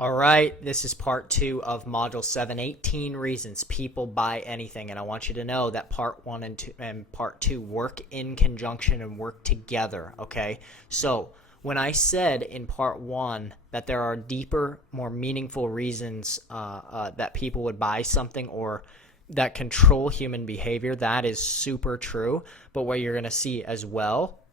All right, this is part 2 of Module 7, 18 reasons people buy anything. And I want you to know that part 1 and part 2 work in conjunction and work together, okay? So when I said in part 1 that there are deeper, more meaningful reasons that people would buy something or that control human behavior, that is super true. But what you're going to see as well,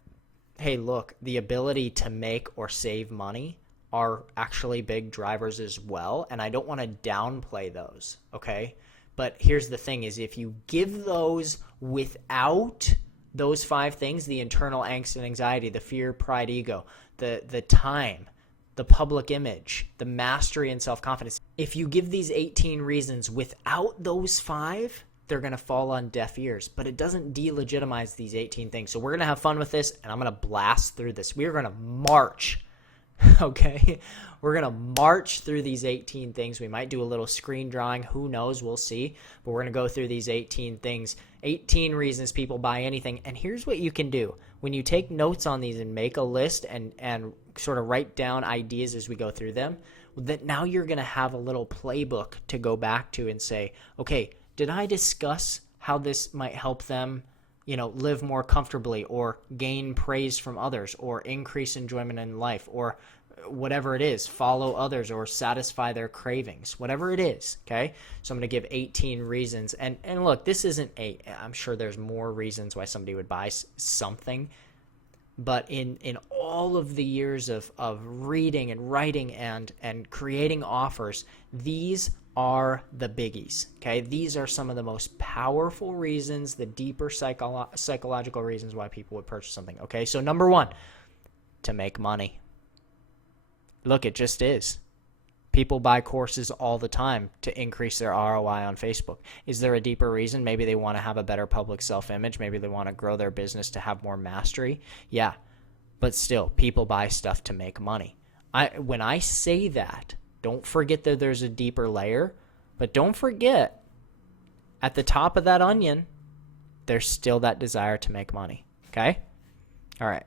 hey, look, the ability to make or save money are actually big drivers as well, and I don't want to downplay those, okay? But here's the thing is if you give those without those 5 things, the internal angst and anxiety, the fear, pride, ego, the time, the public image, the mastery and self-confidence, if you give these 18 reasons without those 5, they're going to fall on deaf ears, but it doesn't delegitimize these 18 things. So we're going to have fun with this, and I'm going to blast through this. We are going to march. Okay, we're going to march through these 18 things. We might do a little screen drawing. Who knows? We'll see. But we're going to go through these 18 things, 18 reasons people buy anything. And here's what you can do. When you take notes on these and make a list and sort of write down ideas as we go through them, that now you're going to have a little playbook to go back to and say, okay, did I discuss how this might help them live more comfortably or gain praise from others or increase enjoyment in life or whatever it is, follow others or satisfy their cravings, whatever it is, okay? So I'm going to give 18 reasons. And look, this isn't I'm sure there's more reasons why somebody would buy something, but in all of the years of reading and writing and creating offers, these are the biggies, okay? These are some of the most powerful reasons, the deeper psychological reasons why people would purchase something, okay? So number 1, to make money. Look, it just is. People buy courses all the time to increase their ROI on Facebook. Is there a deeper reason? Maybe they want to have a better public self-image. Maybe they want to grow their business to have more mastery. Yeah, but still, people buy stuff to make money. When I say that, don't forget that there's a deeper layer, but don't forget at the top of that onion, there's still that desire to make money, okay? All right.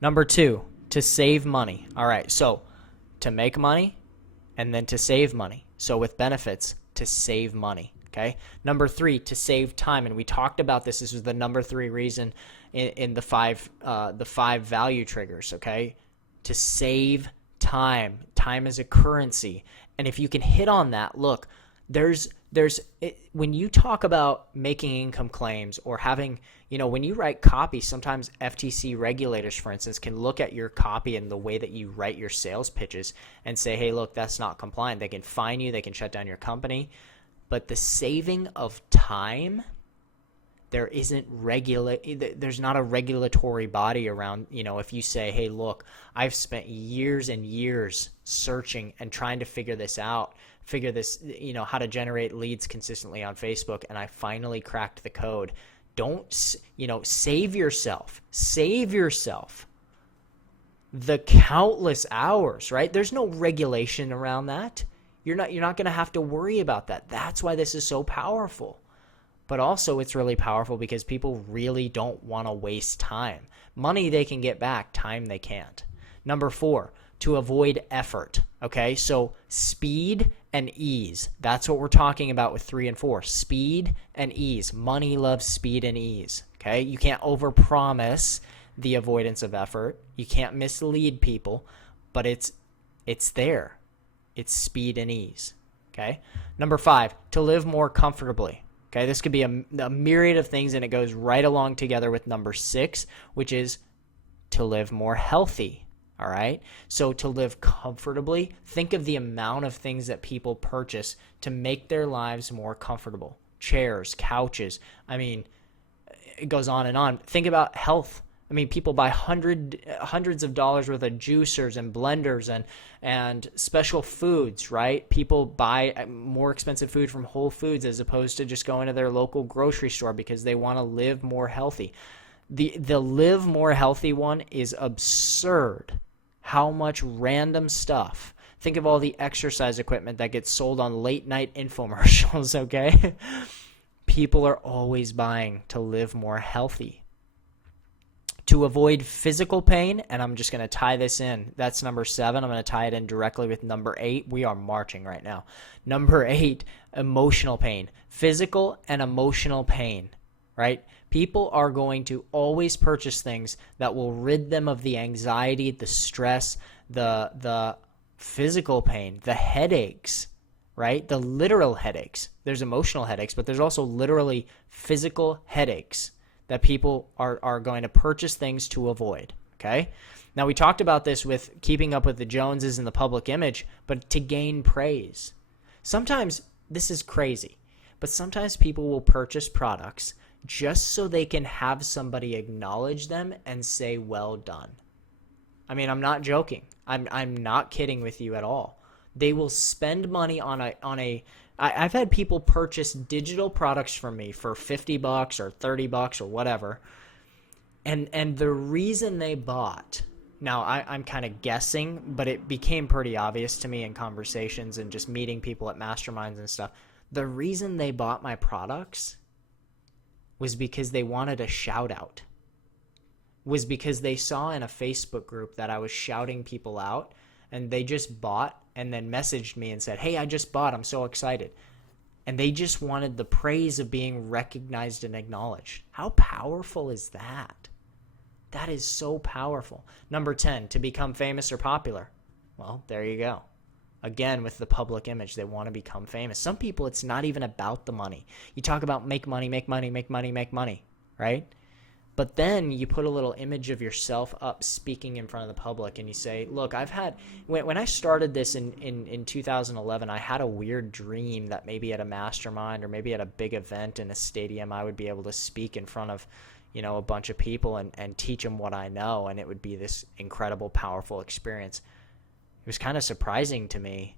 Number 2, to save money. All right, so to make money and then to save money. So with benefits, to save money, okay? Number 3, to save time, and we talked about this. This was the number 3 reason in the 5 value triggers, okay? To save time. Time is a currency. And if you can hit on that, look, when you talk about making income claims or having, when you write copy, sometimes FTC regulators, for instance, can look at your copy and the way that you write your sales pitches and say, hey, look, that's not compliant. They can fine you. They can shut down your company. But the saving of time, there's not a regulatory body around, if you say, hey, look, I've spent years and years searching and trying to figure this, how to generate leads consistently on Facebook, and I finally cracked the code. Don't, save yourself the countless hours, right? There's no regulation around that. You're not going to have to worry about that. That's why this is so powerful. But also it's really powerful because people really don't want to waste time. Money they can get back, time they can't. Number 4, to avoid effort, okay? So speed and ease. That's what we're talking about with 3 and 4. Speed and ease. Money loves speed and ease, okay? You can't overpromise the avoidance of effort. You can't mislead people, but it's there. It's speed and ease, okay? Number 5, to live more comfortably. Okay, this could be a myriad of things, and it goes right along together with number 6, which is to live more healthy, all right? So to live comfortably, think of the amount of things that people purchase to make their lives more comfortable. Chairs, couches, it goes on and on. Think about health. People buy hundreds of dollars worth of juicers and blenders and special foods, right? People buy more expensive food from Whole Foods as opposed to just going to their local grocery store because they want to live more healthy. The live more healthy one is absurd. How much random stuff. Think of all the exercise equipment that gets sold on late night infomercials, okay? People are always buying to live more healthy. To avoid physical pain, and I'm just going to tie this in. That's number 7. I'm going to tie it in directly with number 8. We are marching right now. Number 8, emotional pain. Physical and emotional pain, right? People are going to always purchase things that will rid them of the anxiety, the stress, the physical pain, the headaches, right? The literal headaches. There's emotional headaches, but there's also literally physical headaches that people are going to purchase things to avoid, okay? Now, we talked about this with keeping up with the Joneses and the public image, but to gain praise. Sometimes, this is crazy, but sometimes people will purchase products just so they can have somebody acknowledge them and say, well done. I mean, I'm not joking. I'm not kidding with you at all. They will spend money on I've had people purchase digital products from me for $50 or $30 or whatever. And the reason they bought, now I'm kind of guessing, but it became pretty obvious to me in conversations and just meeting people at masterminds and stuff. The reason they bought my products was because they wanted a shout out. Was because they saw in a Facebook group that I was shouting people out, and they just bought and then messaged me and said, hey, I just bought, I'm so excited. And they just wanted the praise of being recognized and acknowledged. How powerful is that? That is so powerful. Number 10, to become famous or popular. Well, there you go. Again, with the public image, they want to become famous. Some people, it's not even about the money. You talk about make money, make money, make money, make money, right? But then you put a little image of yourself up speaking in front of the public, and you say, look, I've had, when I started this in 2011, I had a weird dream that maybe at a mastermind or maybe at a big event in a stadium, I would be able to speak in front of, a bunch of people and teach them what I know, and it would be this incredible, powerful experience. It was kind of surprising to me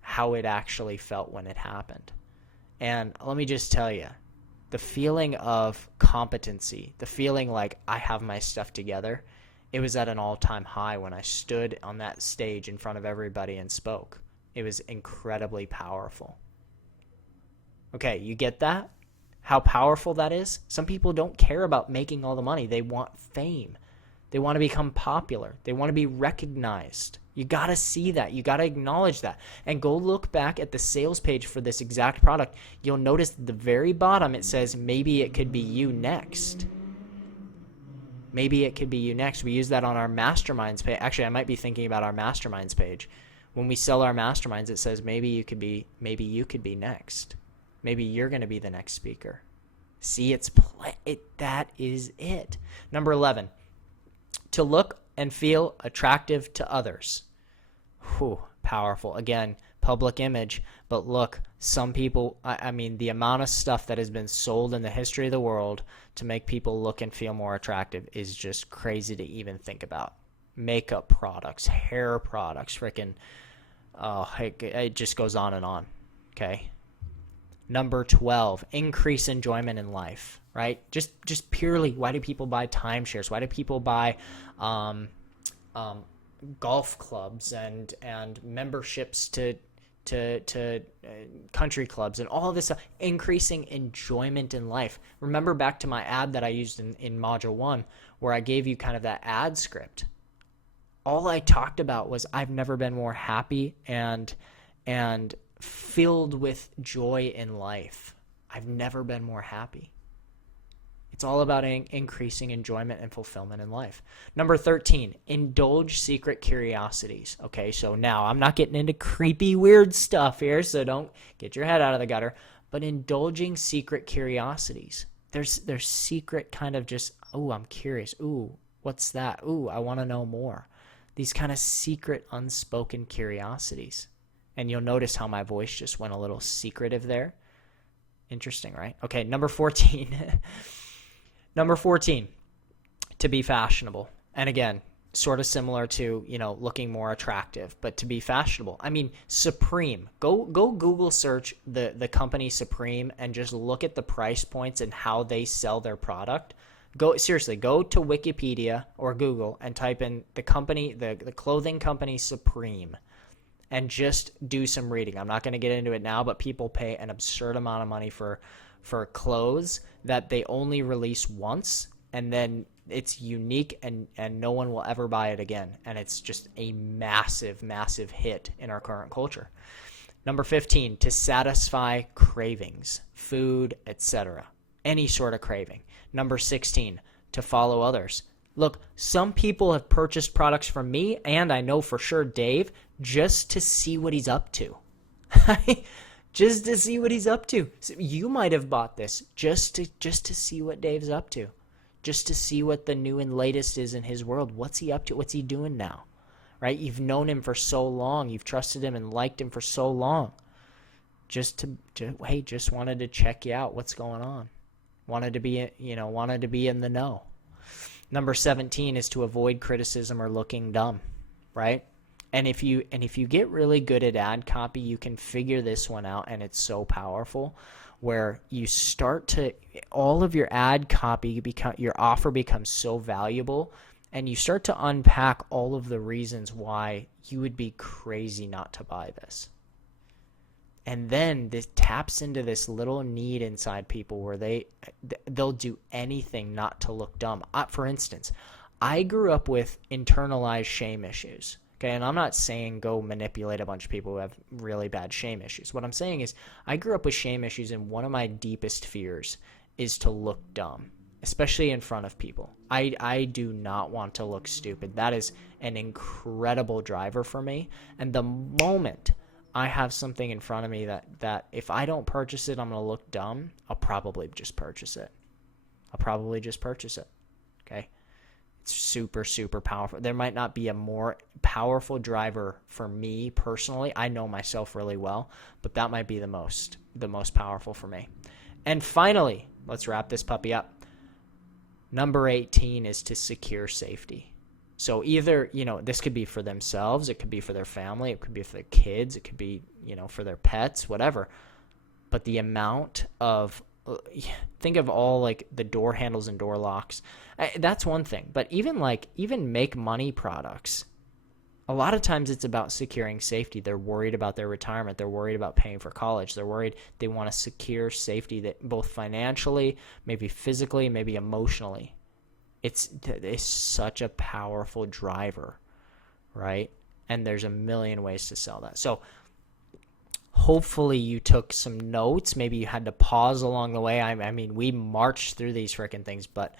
how it actually felt when it happened. And let me just tell you, the feeling of competency, the feeling like I have my stuff together, it was at an all-time high when I stood on that stage in front of everybody and spoke. It was incredibly powerful. Okay, you get that? How powerful that is? Some people don't care about making all the money. They want fame. They want to become popular. They want to be recognized. You got to see that. You got to acknowledge that. And go look back at the sales page for this exact product. You'll notice at the very bottom it says, maybe it could be you next. Maybe it could be you next. We use that on our masterminds page. Actually, I might be thinking about our masterminds page. When we sell our masterminds, it says maybe you could be next. Maybe you're going to be the next speaker. See, that is it. Number 11, to look and feel attractive to others. Whew, powerful. Again, public image. But look, some people, I mean, the amount of stuff that has been sold in the history of the world to make people look and feel more attractive is just crazy to even think about. Makeup products, hair products, freaking, it just goes on and on. Okay. Number 12, increase enjoyment in life, right? Just purely, why do people buy timeshares? Why do people buy golf clubs and memberships to country clubs and all of this stuff? Increasing enjoyment in life. Remember back to my ad that I used in Module 1 where I gave you kind of that ad script. All I talked about was I've never been more happy and filled with joy in life. I've never been more happy. It's all about increasing enjoyment and fulfillment in life. Number 13, indulge secret curiosities. Okay, so now I'm not getting into creepy, weird stuff here, so don't get your head out of the gutter. But indulging secret curiosities. There's secret kind of just, oh, I'm curious. Ooh, what's that? Ooh, I want to know more. These kind of secret, unspoken curiosities. And you'll notice how my voice just went a little secretive there. Interesting, right? Okay, number 14. Number 14, to be fashionable. And again, sort of similar to, looking more attractive, but to be fashionable. I mean, Supreme. Go Google search the company Supreme and just look at the price points and how they sell their product. Go to Wikipedia or Google and type in the company, the clothing company Supreme. And just do some reading. I'm not going to get into it now, but people pay an absurd amount of money for clothes that they only release once, and then It's unique, and no one will ever buy it again. And it's just a massive, massive hit in our current culture. Number 15, to satisfy cravings, food, etc. Any sort of craving. Number 16, to follow others. Look, some people have purchased products from me, and I know for sure Dave, just to see what he's up to. Just to see what he's up to. So you might have bought this just to see what Dave's up to. Just to see what the new and latest is in his world. What's he up to? What's he doing now? Right? You've known him for so long. You've trusted him and liked him for so long. Just wanted to check you out. What's going on? Wanted to be in the know. Number 17 is to avoid criticism or looking dumb, right? And if you get really good at ad copy, you can figure this one out, and it's so powerful, where you start to, all of your ad copy, your offer becomes so valuable, and you start to unpack all of the reasons why you would be crazy not to buy this. And then this taps into this little need inside people where they'll do anything not to look dumb. For instance, I grew up with internalized shame issues. Okay, and I'm not saying go manipulate a bunch of people who have really bad shame issues. What I'm saying is I grew up with shame issues, and one of my deepest fears is to look dumb, especially in front of people. I do not want to look stupid. That is an incredible driver for me. And the moment I have something in front of me that if I don't purchase it, I'm going to look dumb, I'll probably just purchase it. Okay? It's super, super powerful. There might not be a more powerful driver for me personally. I know myself really well, but that might be the most powerful for me. And finally, let's wrap this puppy up. Number 18 is to secure safety. So either, this could be for themselves, it could be for their family, it could be for their kids, it could be, for their pets, whatever. But the amount of, think of all like the door handles and door locks. That's one thing. But even make money products, a lot of times it's about securing safety. They're worried about their retirement. They're worried about paying for college. They're worried they want to secure safety, that both financially, maybe physically, maybe emotionally. It's such a powerful driver, right? And there's a million ways to sell that. So hopefully you took some notes. Maybe you had to pause along the way. I mean, we marched through these freaking things, but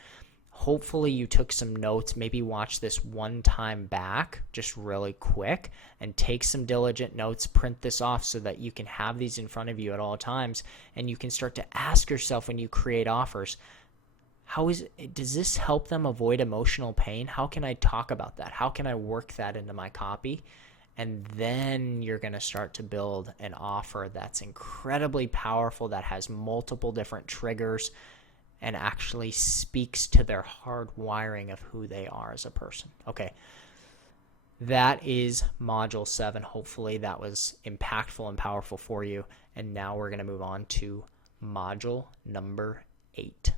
hopefully you took some notes. Maybe watch this one time back, just really quick, and take some diligent notes, print this off so that you can have these in front of you at all times. And you can start to ask yourself when you create offers, does this help them avoid emotional pain? How can I talk about that? How can I work that into my copy? And then you're going to start to build an offer that's incredibly powerful, that has multiple different triggers, and actually speaks to their hard wiring of who they are as a person. Okay. That is Module 7. Hopefully that was impactful and powerful for you. And now we're going to move on to Module number 8.